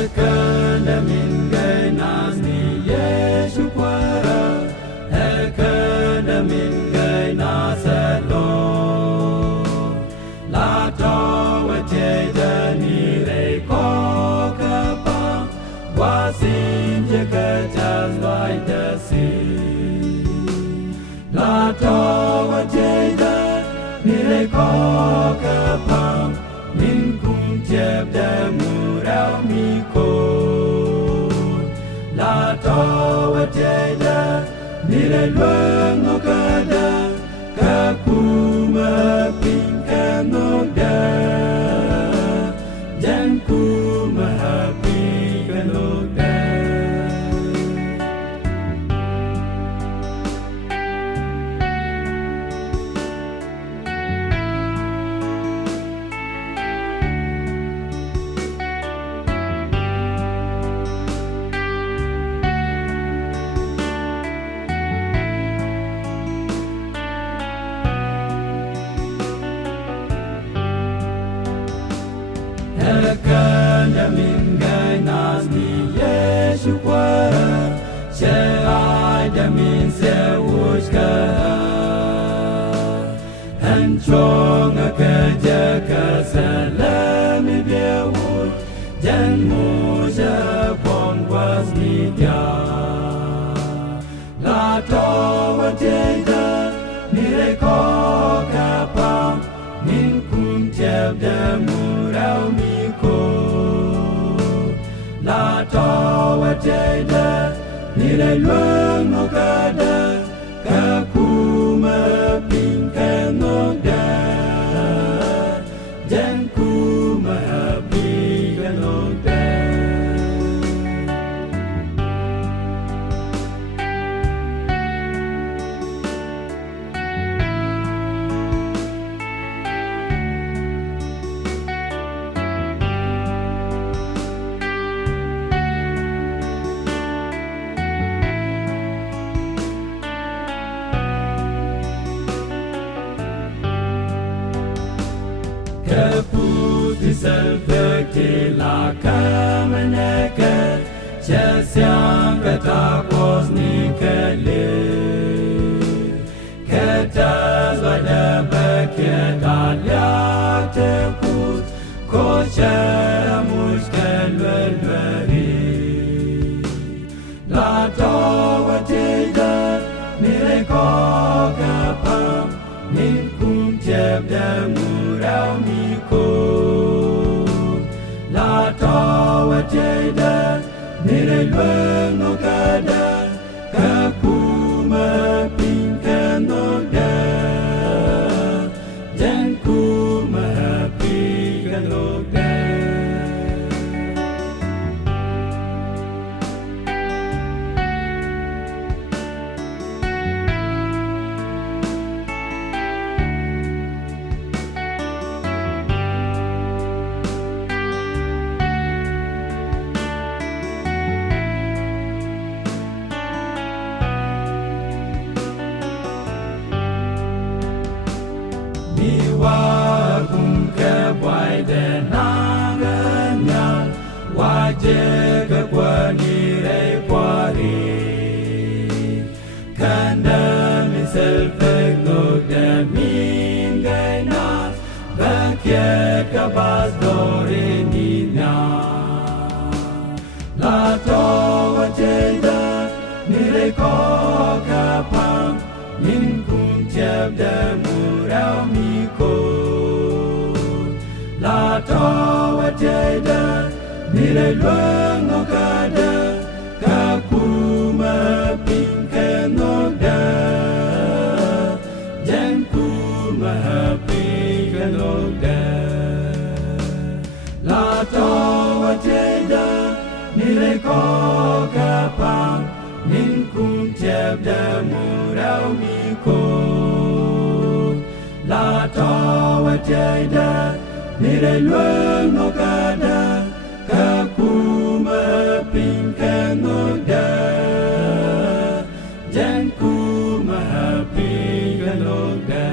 Hekanda mingai nasni Yesu kwara, hekanda mingai nasalo. La towa jeda ni rei kokapa, wasin jeka jazwai dasi. La towa jeda ni rei kokapa, min kum jeb de murau miko. La towa jeda ni rei luang okada, kakuma pingka nogda, janku mahapika nogda. Hekanda mingai nasni Yesu kwara, she'ai damin se wushka. Hanchong akaja kasalami biawut, jan musha pongwas nidya. La towa jeda nire kokapa, min kum jebda murau miko. La towa jeda nire luang okada, kakuma pingka nogda, janku mahapika nogda. Keputi seperti laka meneka, siang kata pos ni kelir. Ketas wada bakian aliak teput, koca muskal welweri. La towa jeda nire kokapa, min kum jebda murau miko. La towa jeda nire luang okada, kakuma pingka nogda, janku mahapika nogda. Miwa kum ke boy de nanganya, waje ke kwani rei kwari. Kanda min selfek nogda mingai nas, bakiet kabas dore nina. La towa jeda nire kokapa, min kum jebda murau miko. La towa jeda nire luang okada, kakuma pingka nogda, janku mahapika nogda. La towa jeda nire kokapa, min kum jebda murau miko. La towa jeda nire luang okada, kakuma pingka nogda, janku mahapika nogda.